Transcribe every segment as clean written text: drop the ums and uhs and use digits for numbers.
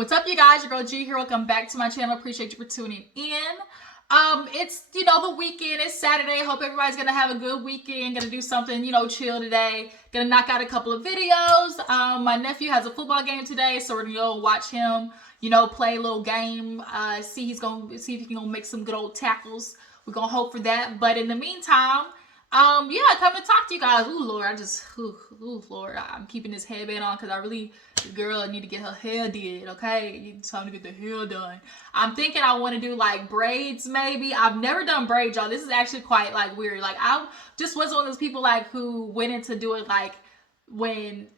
What's up, you guys? Your girl G here. Welcome back to my channel. Appreciate you for tuning in. It's the weekend. It's Saturday. Hope everybody's gonna have a good weekend. Gonna do something chill today. Gonna knock out a couple of videos. My nephew has a football game today, so we're gonna go watch him. Play a little game. See if he can make some good old tackles. We're gonna hope for that. But in the meantime, come to talk to you guys. Ooh, Lord, Lord, I'm keeping this headband on because the girl need to get her hair did, okay? It's time to get the hair done. I'm thinking I want to do like braids maybe. I've never done braids, y'all. This is actually quite like weird. Like I just was one of those people like who went into doing like when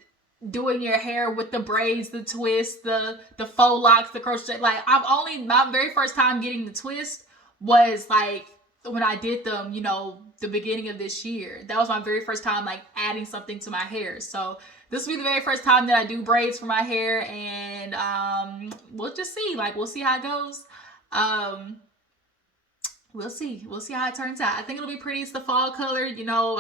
doing your hair with the braids, the twist, the faux locks, the crochet. Like my very first time getting the twist was like when I did them, the beginning of this year. That was my very first time like adding something to my hair. So this will be the very first time that I do braids for my hair, and we'll just see. Like we'll see how it goes. We'll see how it turns out. I think it'll be pretty. It's the fall color. I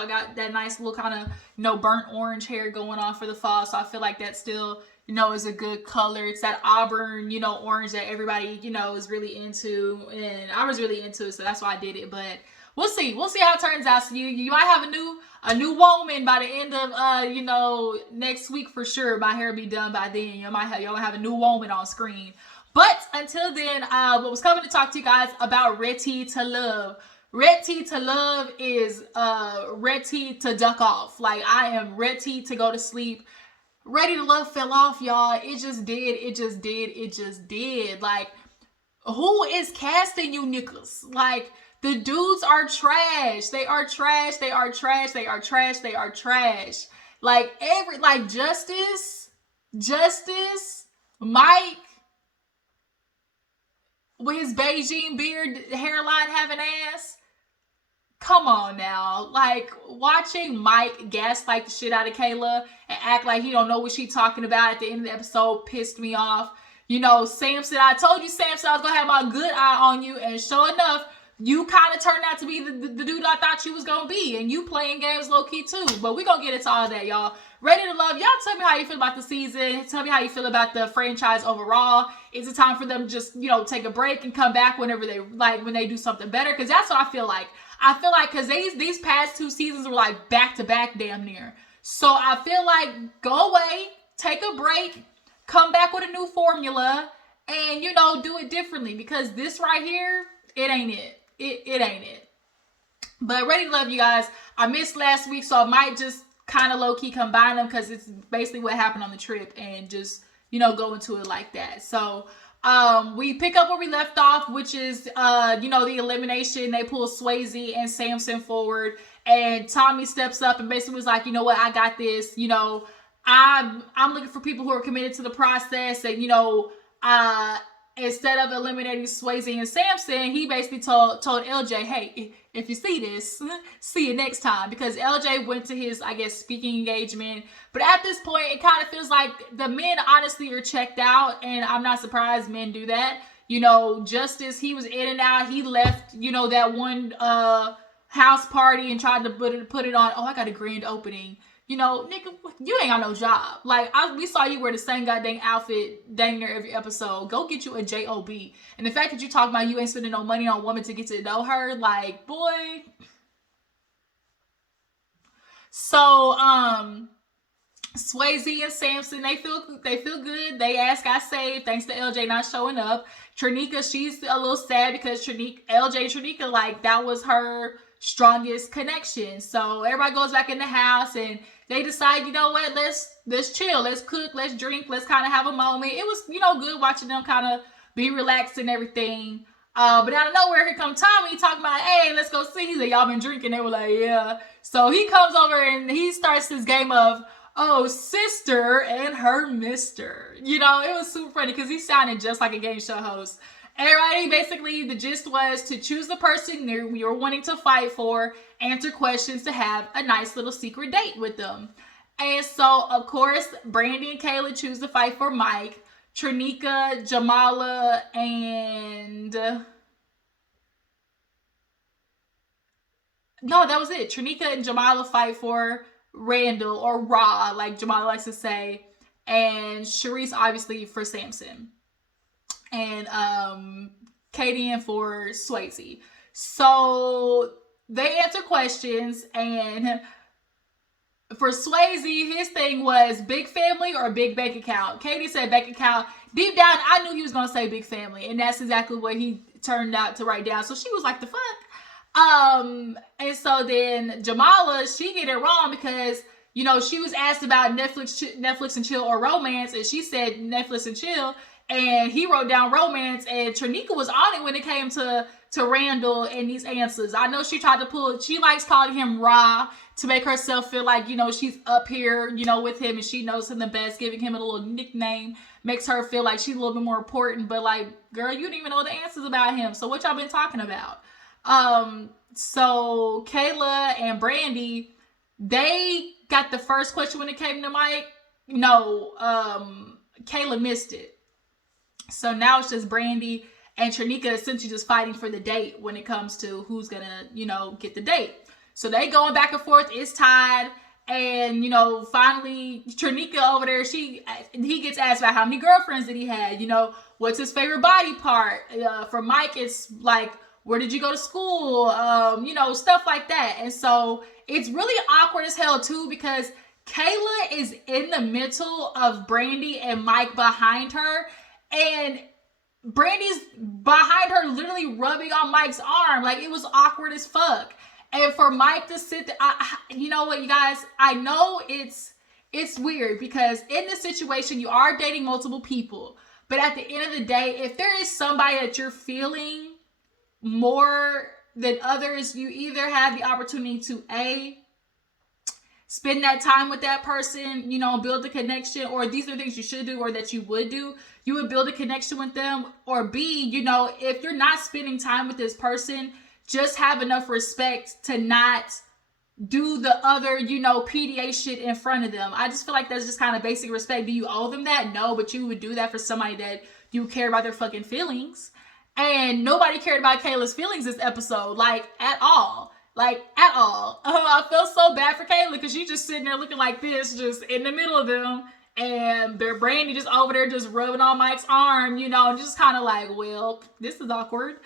got that nice little kind of burnt orange hair going on for the fall, so I feel like that still is a good color. It's that auburn orange that everybody is really into, and I was really into it, so that's why I did it. But we'll see how it turns out. So you might have a new woman by the end of next week for sure. My hair will be done by then. Y'all might have a new woman on screen. But until then, what was coming to talk to you guys about Ready to Love. Ready to Love is ready to duck off. Like I am ready to go to sleep. Ready to Love fell off, y'all. It just did. Like, who is casting you niggas? Like, the dudes are trash. They are trash. Like Justice, Mike, with his Beijing beard, hairline, having ass. Come on now. Like, watching Mike gaslight the shit out of Kayla and act like he don't know what she's talking about at the end of the episode pissed me off. Samson, I told you, Samson, I was going to have my good eye on you. And sure enough, you kind of turned out to be the dude I thought you was going to be. And you playing games low-key too. But we going to get into all that, y'all. Ready to Love. Y'all tell me how you feel about the season. Tell me how you feel about the franchise overall. Is it time for them to just, take a break and come back whenever when they do something better? Because that's what I feel like. I feel like because these past two seasons were like back-to-back damn near. So I feel like go away, take a break, come back with a new formula, and, do it differently. Because this right here, it ain't it. It ain't it. But Ready to Love, you guys. I missed last week, so I might just kind of low-key combine them because it's basically what happened on the trip and just, go into it like that. So we pick up where we left off, which is, the elimination. They pull Swayze and Sampson forward, and Tommy steps up and basically was like, you know what, I got this. I'm looking for people who are committed to the process, and, instead of eliminating Swayze and Sampson, he basically told LJ, hey, if you see this, see you next time. Because LJ went to his, I guess, speaking engagement. But at this point, it kind of feels like the men honestly are checked out. And I'm not surprised men do that. Justice, he was in and out. He left, that one house party and tried to put it on, oh, I got a grand opening. Nigga, you ain't got no job. Like, we saw you wear the same goddamn outfit dang near every episode. Go get you a job. And the fact that you talk about you ain't spending no money on a woman to get to know her, like, boy. So, Swayze and Sampson, they feel good. They ass got saved thanks to LJ not showing up. Tranika, she's a little sad because Tranika, like, that was her strongest connection. So everybody goes back in the house and they decide, you know what, let's chill, let's cook, let's drink, let's kind of have a moment. It was, good watching them kind of be relaxed and everything. But out of nowhere, here comes Tommy talking about, hey, let's go see. He's like, y'all been drinking? They were like, yeah. So he comes over and he starts his game of, oh, sister and her mister. It was super funny because he sounded just like a game show host. Everybody, basically, the gist was to choose the person you're wanting to fight for, answer questions to have a nice little secret date with them. And so, of course, Brandy and Kayla choose to fight for Mike. Tranika, Jamala, and... No, that was it. Tranika and Jamala fight for Randall, or Raw, like Jamala likes to say. And Shareese, obviously, for Samson. and Katie in for Swayze. So they answer questions, and for Swayze, his thing was big family or big bank account. Katie said bank account. Deep down, I knew he was going to say big family, and that's exactly what he turned out to write down. So she was like, the fuck? And so then Jamala, she get it wrong because, you know, she was asked about Netflix and chill or romance, and she said Netflix and chill, and he wrote down romance, and Tranika was on it when it came to Randall and these answers. I know she tried to pull, she likes calling him Ra to make herself feel like, you know, she's up here, you know, with him and she knows him the best, giving him a little nickname makes her feel like she's a little bit more important. But like, girl, you didn't even know the answers about him. So what y'all been talking about? So Kayla and Brandy, they got the first question when it came to Mike. No, Kayla missed it. So now it's just Brandy and Tranika essentially just fighting for the date when it comes to who's gonna, you know, get the date. So they going back and forth. It's tied. And, you know, finally, Tranika over there, he gets asked about how many girlfriends did he had, you know, what's his favorite body part. For Mike, it's like, where did you go to school? You know, stuff like that. And so it's really awkward as hell, too, because Kayla is in the middle of Brandy and Mike behind her. And Brandy's behind her literally rubbing on Mike's arm. Like, it was awkward as fuck. And for Mike to sit there, you know what, you guys, I know it's weird because in this situation, you are dating multiple people. But at the end of the day, if there is somebody that you're feeling more than others, you either have the opportunity to A, spend that time with that person, you know, build a connection, or these are things you should do or that you would do. You would build a connection with them. Or B, you know, if you're not spending time with this person, just have enough respect to not do the other, you know, PDA shit in front of them. I just feel like that's just kind of basic respect. Do you owe them that? No, but you would do that for somebody that you care about their fucking feelings. And nobody cared about Kayla's feelings this episode, like, at all. Like, at all. I felt so bad for Kayla because she's just sitting there looking like this, just in the middle of them. And Brandy just over there just rubbing on Mike's arm, you know, just kind of like, well, this is awkward.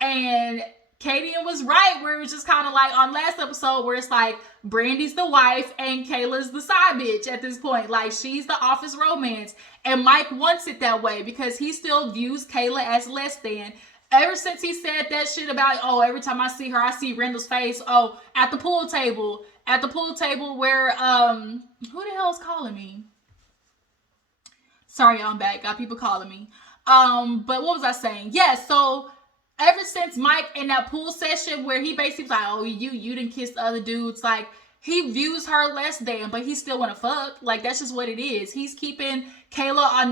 And Katie was right, where it was just kind of like on last episode where it's like Brandy's the wife and Kayla's the side bitch at this point. Like, she's the office romance. And Mike wants it that way because he still views Kayla as less than. Ever since he said that shit about, oh, every time I see her, I see Randall's face. Oh, at the pool table where, who the hell is calling me? Sorry, I'm back. Got people calling me. But what was I saying? Yeah, so ever since Mike in that pool session where he basically was like, oh, you didn't kiss the other dudes, like, he views her less than, but he still want to fuck. Like, that's just what it is. He's keeping Kayla on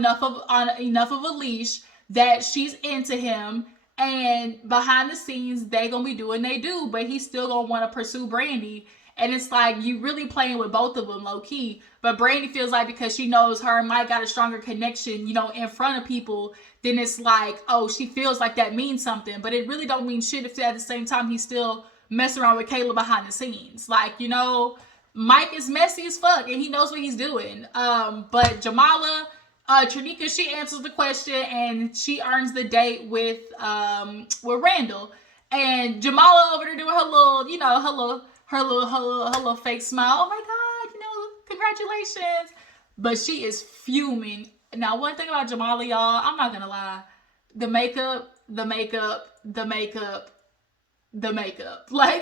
enough of a leash that she's into him, and behind the scenes they gonna be doing they do, but he's still gonna want to pursue Brandy. And it's like, you really playing with both of them low key. But Brandy feels like because she knows her and Mike got a stronger connection, you know, in front of people, then it's like, oh, she feels like that means something. But it really don't mean shit if at the same time he's still messing around with Kayla behind the scenes. Like, you know, Mike is messy as fuck and he knows what he's doing. But Jamala, Tranika, she answers the question and she earns the date with Randall. And Jamala over there doing her little, you know, her little fake smile. Oh my God, you know, congratulations. But she is fuming. Now, one thing about Jamala, y'all, I'm not gonna lie. The makeup. Like,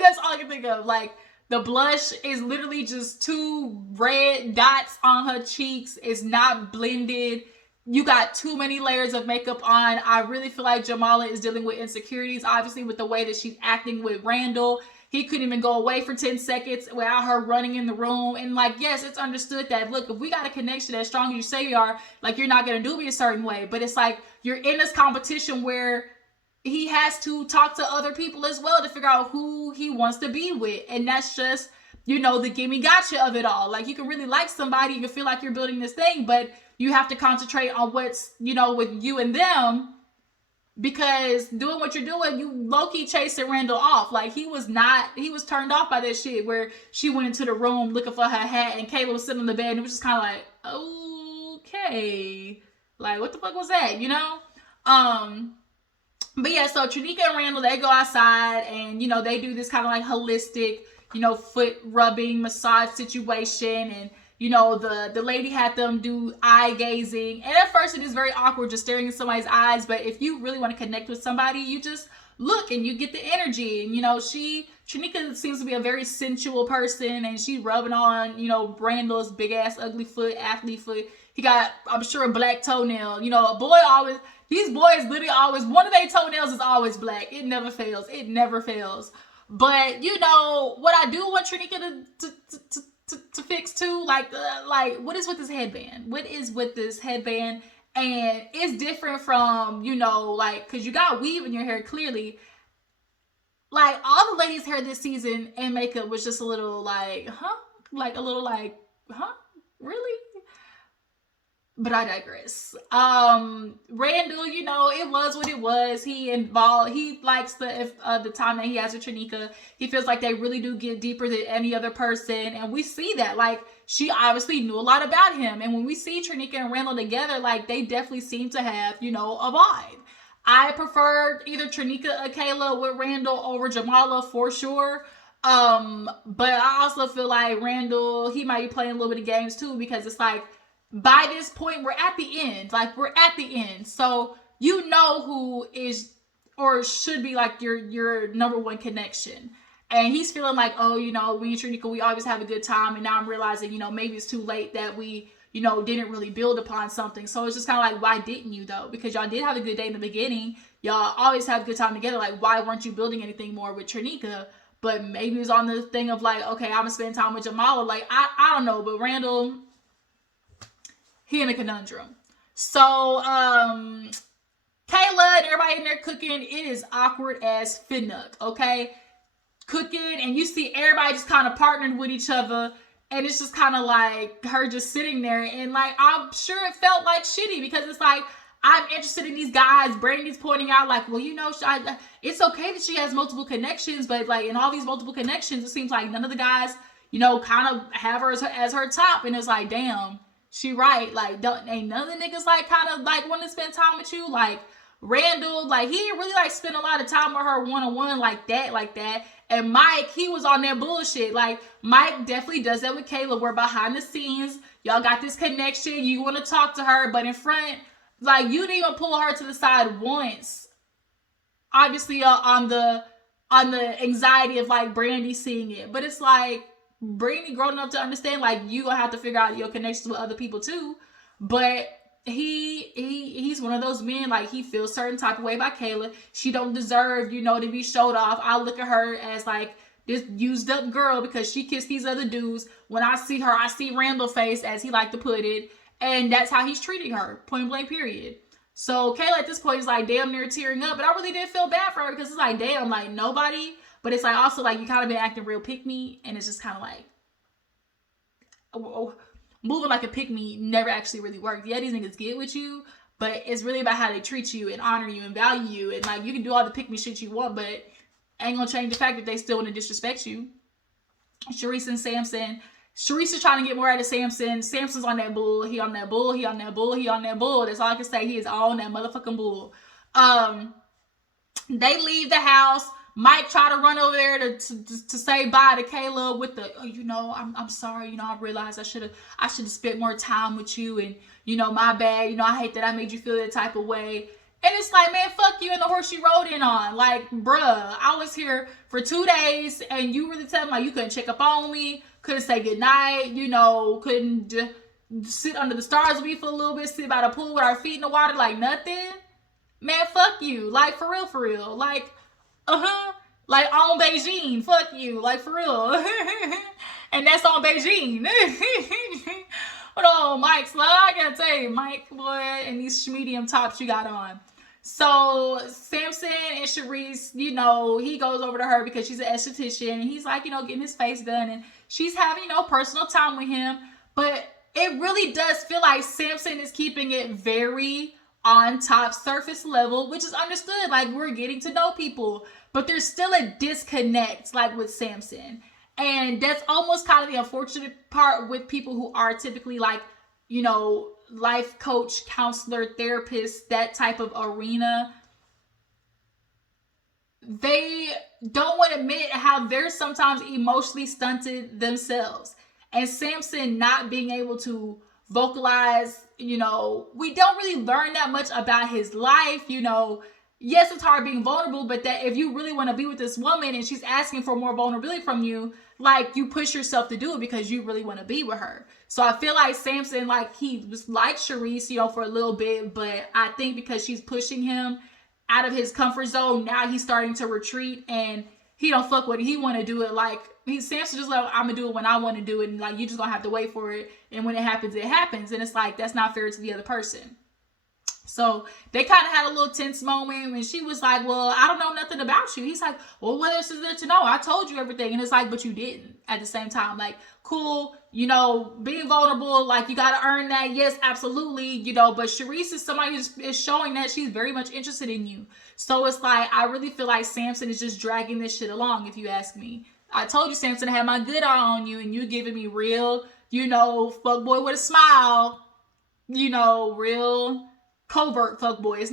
that's all I can think of. Like, the blush is literally just 2 red dots on her cheeks. It's not blended. You got too many layers of makeup on. I really feel like Jamala is dealing with insecurities, obviously, with the way that she's acting with Randall. He couldn't even go away for 10 seconds without her running in the room. And like, yes, it's understood that, look, if we got a connection as strong as you say you are, like, you're not going to do me a certain way. But it's like, you're in this competition where he has to talk to other people as well to figure out who he wants to be with. And that's just, you know, the gimme gotcha of it all. Like, you can really like somebody, you can feel like you're building this thing, but you have to concentrate on what's, you know, with you and them. Because doing what you're doing, you low-key chasing Randall off. Like, he was turned off by that shit where she went into the room looking for her hat and Kayla was sitting on the bed and it was just kind of like, okay. Like, what the fuck was that, you know? But yeah, so Tranika and Randall, they go outside and, they do this kind of like holistic, foot rubbing massage situation. And, the lady had them do eye gazing. And at first it is very awkward just staring in somebody's eyes. But if you really want to connect with somebody, you just look and you get the energy. And, Tranika seems to be a very sensual person, and she rubbing on, Randall's big ass ugly foot, athlete foot. He got, I'm sure, a black toenail. A boy always, these boys literally always, one of their toenails is always black. It never fails. It never fails. But, what I do want Tranika to fix too, like, what is with this headband? What is with this headband? And it's different from, because you got weave in your hair, clearly. Like, all the ladies' hair this season and makeup was just a little like, huh? Like, a little like, huh? Really? But I digress. Randall, it was what it was. He likes the time that he has with Tranika. He feels like they really do get deeper than any other person. And we see that. Like, she obviously knew a lot about him. And when we see Tranika and Randall together, like, they definitely seem to have, a vibe. I preferred either Tranika or Kayla with Randall over Jamala for sure. But I also feel like Randall, he might be playing a little bit of games too, because it's like, by this point, we're at the end. Like, we're at the end. So, who is or should be like your number one connection. And he's feeling like, oh, me and Tranika, we always have a good time. And now I'm realizing, maybe it's too late that we, didn't really build upon something. So it's just kind of like, why didn't you though? Because y'all did have a good day in the beginning. Y'all always have a good time together. Like, why weren't you building anything more with Tranika? But maybe it was on the thing of like, okay, I'm gonna spend time with Jamala. Like, I don't know. But Randall, he in a conundrum. So, Kayla and everybody in there cooking, it is awkward as finnuck, okay? Cooking, and you see everybody just kind of partnering with each other, and it's just kind of like her just sitting there, and like, I'm sure it felt like shitty, because it's like, I'm interested in these guys. Brandy's pointing out like, well, it's okay that she has multiple connections, but like, in all these multiple connections, it seems like none of the guys, kind of have her as her top, and it's like, damn, she right. Like, ain't none of the niggas like kind of like want to spend time with you. Like, Randall, like, he didn't really like spend a lot of time with her one-on-one like that. And Mike, he was on that bullshit. Like, Mike definitely does that with Kayla, where behind the scenes, y'all got this connection, you want to talk to her, but in front, like, you didn't even pull her to the side once. Obviously, on the anxiety of like Brandy seeing it. But it's like, Brandy grown enough to understand, like, you gonna have to figure out your connections with other people too. But he's one of those men, like, he feels certain type of way about Kayla. She don't deserve, to be showed off. I look at her as like this used up girl because she kissed these other dudes. When I see her, I see Randall face, as he like to put it, and that's how he's treating her, point blank period. So Kayla at this point is like damn near tearing up, but I really did feel bad for her, because it's like, damn, like, nobody. But it's like, also like, you kind of been acting real pick me, and it's just kind of like, moving like a pick me never actually really worked. Yeah, these niggas get with you, but it's really about how they treat you and honor you and value you. And like, you can do all the pick me shit you want, but ain't gonna change the fact that they still want to disrespect you. Shareese and Sampson. Shareese is trying to get more out of Samson. Samson's on that bull. He on that bull. He on that bull. He on that bull. That's all I can say. He is all on that motherfucking bull. They leave the house. Mike tried to run over there to say bye to Kayla with the, oh, I'm sorry, I realized I should have spent more time with you, and my bad, I hate that I made you feel that type of way. And it's like, man, fuck you and the horse you rode in on. Like, bruh, I was here for 2 days, and you really tell me like you couldn't check up on me, couldn't say goodnight, couldn't sit under the stars with me for a little bit, sit by the pool with our feet in the water, like nothing. Man, fuck you. Like, for real. Like, like on Beijing, fuck you, like, for real. And that's on Beijing. Hold on, Mike, slug, I gotta tell you, Mike, boy, and these medium tops you got on. So Samson and Cherise, he goes over to her because she's an esthetician, and he's like, getting his face done, and she's having, personal time with him. But it really does feel like Samson is keeping it very on top surface level, which is understood. Like, we're getting to know people, but there's still a disconnect, like, with Samson. And that's almost kind of the unfortunate part with people who are typically like, life coach, counselor, therapist, that type of arena, they don't want to admit how they're sometimes emotionally stunted themselves. And Samson not being able to vocalize, we don't really learn that much about his life, Yes, it's hard being vulnerable, but that if you really want to be with this woman and she's asking for more vulnerability from you, like, you push yourself to do it because you really want to be with her. So I feel like Samson, like, he was like Shareese, for a little bit, but I think because she's pushing him out of his comfort zone, now he's starting to retreat and he don't fuck with it. He want to do it like, Samson just like, I'm going to do it when I want to do it, and like, you just going to have to wait for it, and when it happens, it happens. And it's like, that's not fair to the other person. So they kind of had a little tense moment when she was like, well, I don't know nothing about you. He's like, well, what else is there to know? I told you everything. And it's like, but you didn't at the same time. Like, cool, being vulnerable, like, you got to earn that. Yes, absolutely, but Shareese is somebody who is showing that she's very much interested in you. So it's like, I really feel like Samson is just dragging this shit along, if you ask me. I told you, Samson, I had my good eye on you, and you giving me real, fuckboy with a smile, real covert fuckboy. It's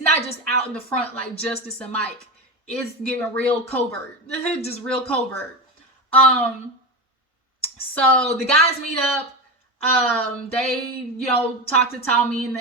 not just out in the front like Justice and Mike. It's giving real covert, just real covert. So the guys meet up. They talk to Tommy in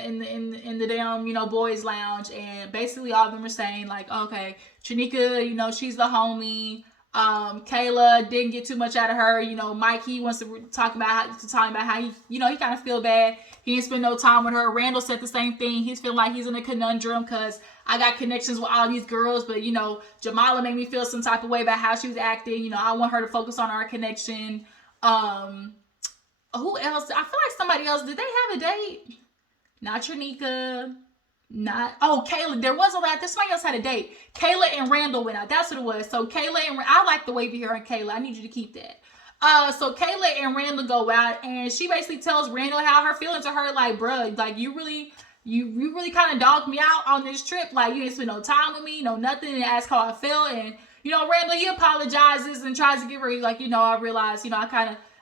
the damn boys lounge, and basically all of them are saying like, okay, Tranika, she's the homie. Kayla didn't get too much out of her. Mike, he wants to talk about how he, he kind of feel bad. He didn't spend no time with her. Randall said the same thing. He's feeling like he's in a conundrum because I got connections with all these girls, but Jamala made me feel some type of way about how she was acting. I want her to focus on our connection. Who else? I feel like somebody else. Did they have a date? Not Tranika. Kayla. There was a lot. Somebody else had a date. Kayla and Randall went out. That's what it was. So I like the wavy hair on Kayla. I need you to keep that. So Kayla and Randall go out, and she basically tells Randall how her feelings are hurt. Like, bruh, like, you really kind of dogged me out on this trip. Like, you didn't spend no time with me, no nothing, and ask how I felt. And Randall, he apologizes and tries to give her, like, I realized,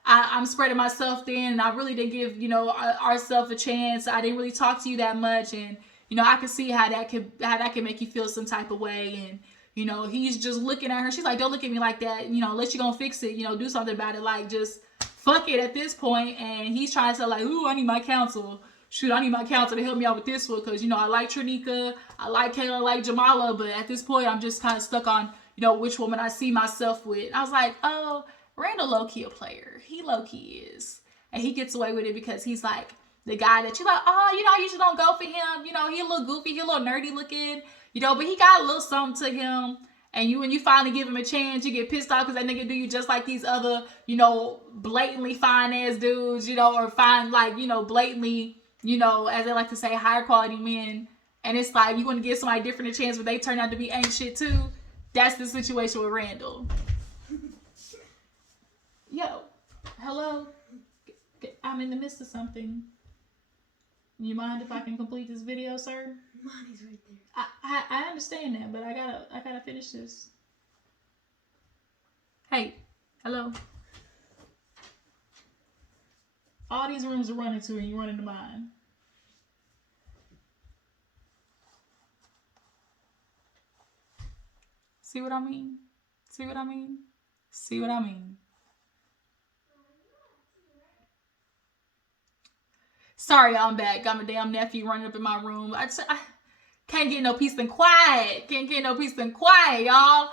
I'm spreading myself thin, and I really didn't give ourselves a chance. I didn't really talk to you that much, and I can see how that can make you feel some type of way. And he's just looking at her. She's like, don't look at me like that. Unless you're gonna fix it, do something about it. Like, just fuck it at this point. And he's trying to like, ooh, I need my counsel. Shoot, I need my counsel to help me out with this one, because I like Tranika, I like Kayla, I like Jamala, but at this point I'm just kind of stuck on which woman I see myself with. I was like, oh, Randall low-key a player. He low-key is. And he gets away with it because he's like the guy that you're like, oh, you just don't go for him. He a little goofy, he a little nerdy looking, but he got a little something to him. And when you finally give him a chance, you get pissed off because that nigga do you just like these other, blatantly fine ass dudes, or fine, like, blatantly, as they like to say, higher quality men. And it's like, you want to give somebody different a chance, but they turn out to be ain't shit too. That's the situation with Randall. Yo, hello? I'm in the midst of something. You mind if I can complete this video, sir? Money's right there. I understand that, but I gotta finish this. Hey, hello. All these rooms are running to, and you run into mine. See what I mean? See what I mean? See what I mean? Sorry, I'm back. Got my damn nephew running up in my room. I can't get no peace and quiet. Can't get no peace and quiet, y'all.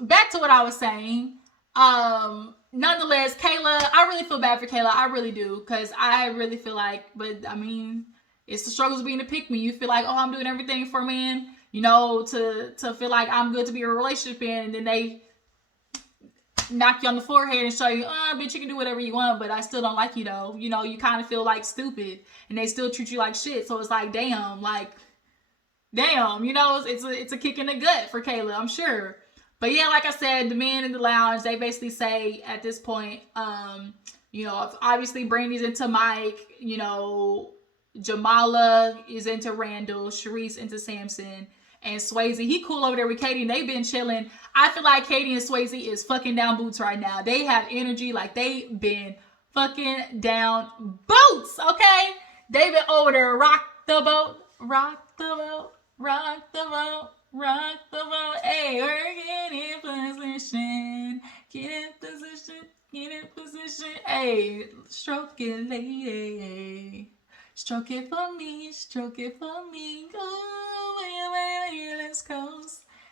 Back to what I was saying. Nonetheless, Kayla, I really feel bad for Kayla. I really do. Because I really feel like, but I mean, it's the struggles of being a pick me. You feel like, oh, I'm doing everything for a man, to feel like I'm good to be a relationship in. And then they knock you on the forehead and show you, bitch, you can do whatever you want, but I still don't like you though. You kind of feel like stupid, and they still treat you like shit. So it's like, damn, it's a kick in the gut for Kayla, I'm sure. But yeah, like I said, the men in the lounge, they basically say at this point, obviously Brandy's into Mike, Jamala is into Randall, Shareese into Sampson, and Swayze, he cool over there with Katie, and they've been chilling. I feel like Katie and Swayze is fucking down boots right now. They have energy, like they've been fucking down boots, okay? David over there, rock the boat, rock the boat, rock the boat, rock the boat. Hey, we're getting in position, get in position, get in position. Hey, stroke it, lady. Stroke it for me, stroke it for me. Ooh, let's go.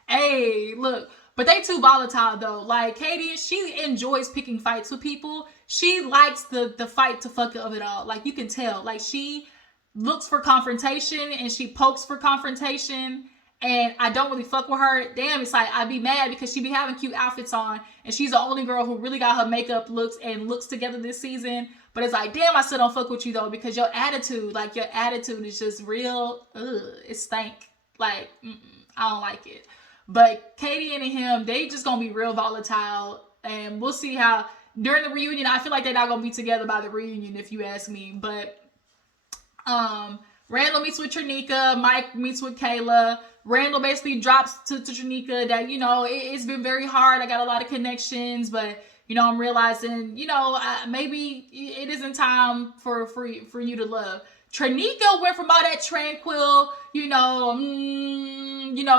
Hey, look, but they too volatile though. Like Katie, she enjoys picking fights with people. She likes the fight to fuck of it all. Like you can tell. Like she looks for confrontation and she pokes for confrontation. And I don't really fuck with her. Damn, it's like I'd be mad because she be having cute outfits on, and she's the only girl who really got her makeup looks together this season. But it's like, damn, I still don't fuck with you though because your attitude is just real. It stank. Like, I don't like it. But Katie and him, they just gonna be real volatile, and we'll see how during the reunion. I feel like they're not gonna be together by the reunion, if you ask me. But Randall meets with Tranika, Mike meets with Kayla. Randall basically drops to Tranika that, it's been very hard. I got a lot of connections, but, I'm realizing, maybe it isn't time for you to love. Tranika went from all that tranquil,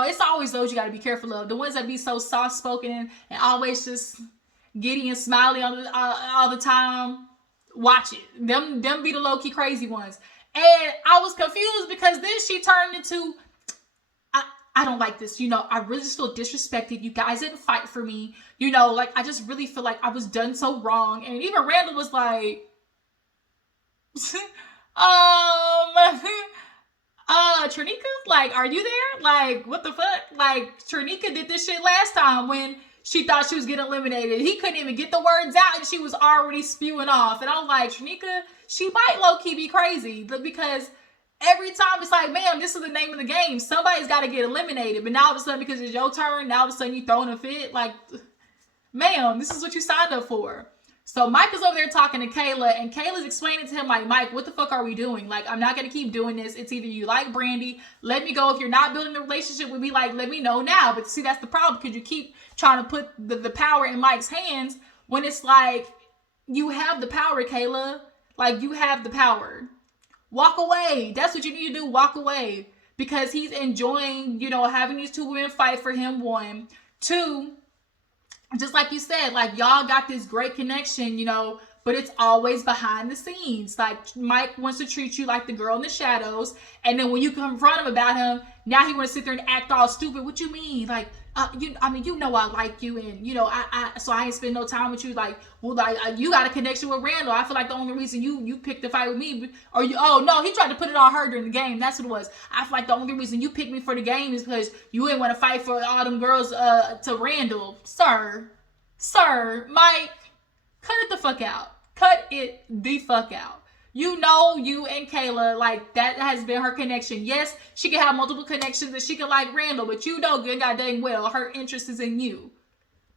it's always those you got to be careful of. The ones that be so soft-spoken and always just giddy and smiley all the time. Watch it. Them be the low-key crazy ones. And I was confused because then she turned into, I don't like this. I really just feel disrespected. You guys didn't fight for me. I just really feel like I was done so wrong. And even Randall was like, Tranika, like, are you there? Like, what the fuck? Like, Tranika did this shit last time when she thought she was getting eliminated. He couldn't even get the words out and she was already spewing off. And I was like, Tranika, she might low-key be crazy because every time it's like, ma'am, this is the name of the game. Somebody's got to get eliminated. But now all of a sudden, because it's your turn, now all of a sudden you throwing a fit. Like, ma'am, this is what you signed up for. So Mike is over there talking to Kayla, and Kayla's explaining to him, like, Mike, what the fuck are we doing? Like, I'm not going to keep doing this. It's either you like Brandy, let me go. If you're not building a relationship with me, like, let me know now. But see, that's the problem because you keep trying to put the power in Mike's hands when it's like, you have the power, Kayla. Like, you have the power. Walk away. That's what you need to do. Walk away. Because he's enjoying, having these two women fight for him, one. Two, just like you said, like, y'all got this great connection, but it's always behind the scenes. Like, Mike wants to treat you like the girl in the shadows. And then when you confront him about him, now he wants to sit there and act all stupid. What you mean? Like, I like you, and so I ain't spend no time with you. Like, well, like you got a connection with Randall. I feel like the only reason you picked the fight with me, or he tried to put it on her during the game. That's what it was. I feel like the only reason you picked me for the game is because you didn't want to fight for all them girls to Randall. Sir, Mike, cut it the fuck out. Cut it the fuck out. You and Kayla, like, that has been her connection. Yes, she can have multiple connections and she can like Randall, but good goddamn well, her interest is in you.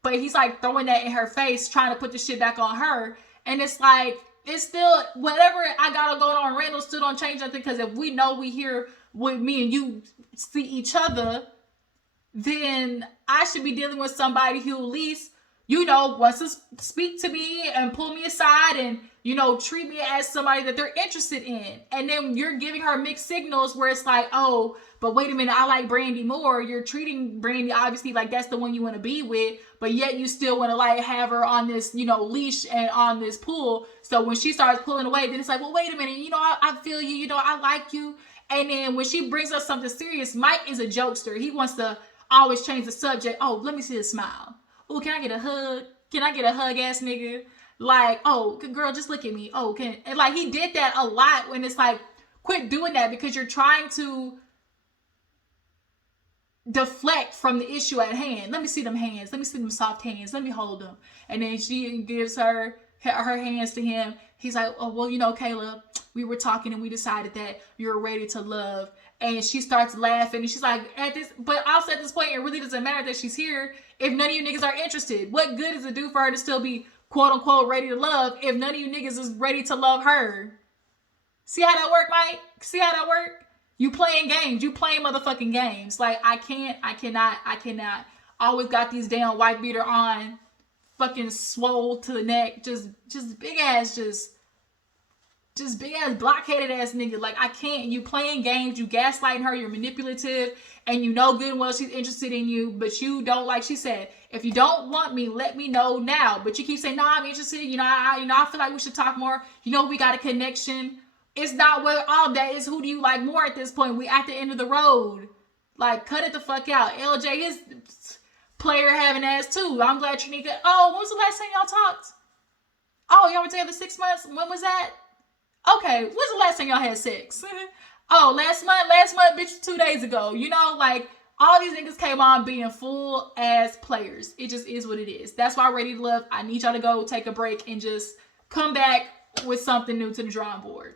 But he's like throwing that in her face, trying to put the shit back on her. And it's like, it's still, whatever I got going on, Randall still don't change nothing. Because if we know we here with me and you see each other, then I should be dealing with somebody who at least, wants to speak to me and pull me aside and, treat me as somebody that they're interested in. And then you're giving her mixed signals where it's like, oh, but wait a minute, I like Brandy more. You're treating Brandy obviously like that's the one you want to be with, but yet you still want to like have her on this, leash and on this pull. So when she starts pulling away, then it's like, well, wait a minute, I feel you, I like you. And then when she brings up something serious, Mike is a jokester. He wants to always change the subject. Oh, let me see a smile. Oh, can I get a hug? Can I get a hug, ass nigga? Like, oh, girl, just look at me. Oh, and like he did that a lot when it's like, quit doing that because you're trying to deflect from the issue at hand. Let me see them hands. Let me see them soft hands. Let me hold them. And then she gives her hands to him. He's like, oh, well, Kayla, we were talking and we decided that you're ready to love. And she starts laughing and she's like, at this point, it really doesn't matter that she's here if none of you niggas are interested. What good does it do for her to still be quote unquote ready to love if none of you niggas is ready to love her? See how that work, Mike? See how that work? You playing games. You playing motherfucking games. Like, I cannot. Always got these damn white beater on fucking swole to the neck, just big ass, just big ass blockheaded ass nigga. Like, I can't. You playing games, you gaslighting her, you're manipulative, and you know good and well she's interested in you, but you don't, like she said, if you don't want me, let me know now. But you keep saying, no, I'm interested, I feel like we should talk more. We got a connection. It's not whether all that is who do you like more at this point. We at the end of the road. Like, cut it the fuck out. LJ, his player having ass too. I'm glad Tranika. Oh, when was the last time y'all talked? Oh, y'all were together 6 months? When was that? Okay, when's the last time y'all had sex? Oh, last month, bitch, 2 days ago. Like, all these niggas came on being full ass players. It just is what it is. That's why Ready to Love, I need y'all to go take a break and just come back with something new to the drawing board.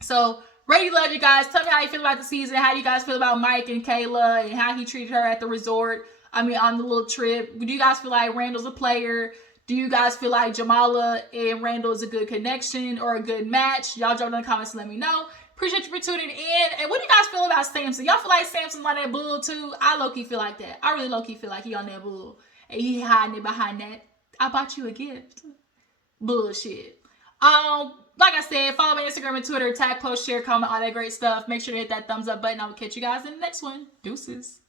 So, Ready to Love, you guys. Tell me how you feel about the season. How you guys feel about Mike and Kayla and how he treated her at the resort. On the little trip. Do you guys feel like Randall's a player? Do you guys feel like Jamala and Randall is a good connection or a good match? Y'all jump in the comments and let me know. Appreciate you for tuning in. And what do you guys feel about Samson? Y'all feel like Samson's on that bull too? I low-key feel like that. I really low-key feel like he on that bull. And he hiding it behind that. I bought you a gift. Bullshit. Like I said, follow me on Instagram and Twitter. Tag, post, share, comment, all that great stuff. Make sure to hit that thumbs up button. I will catch you guys in the next one. Deuces.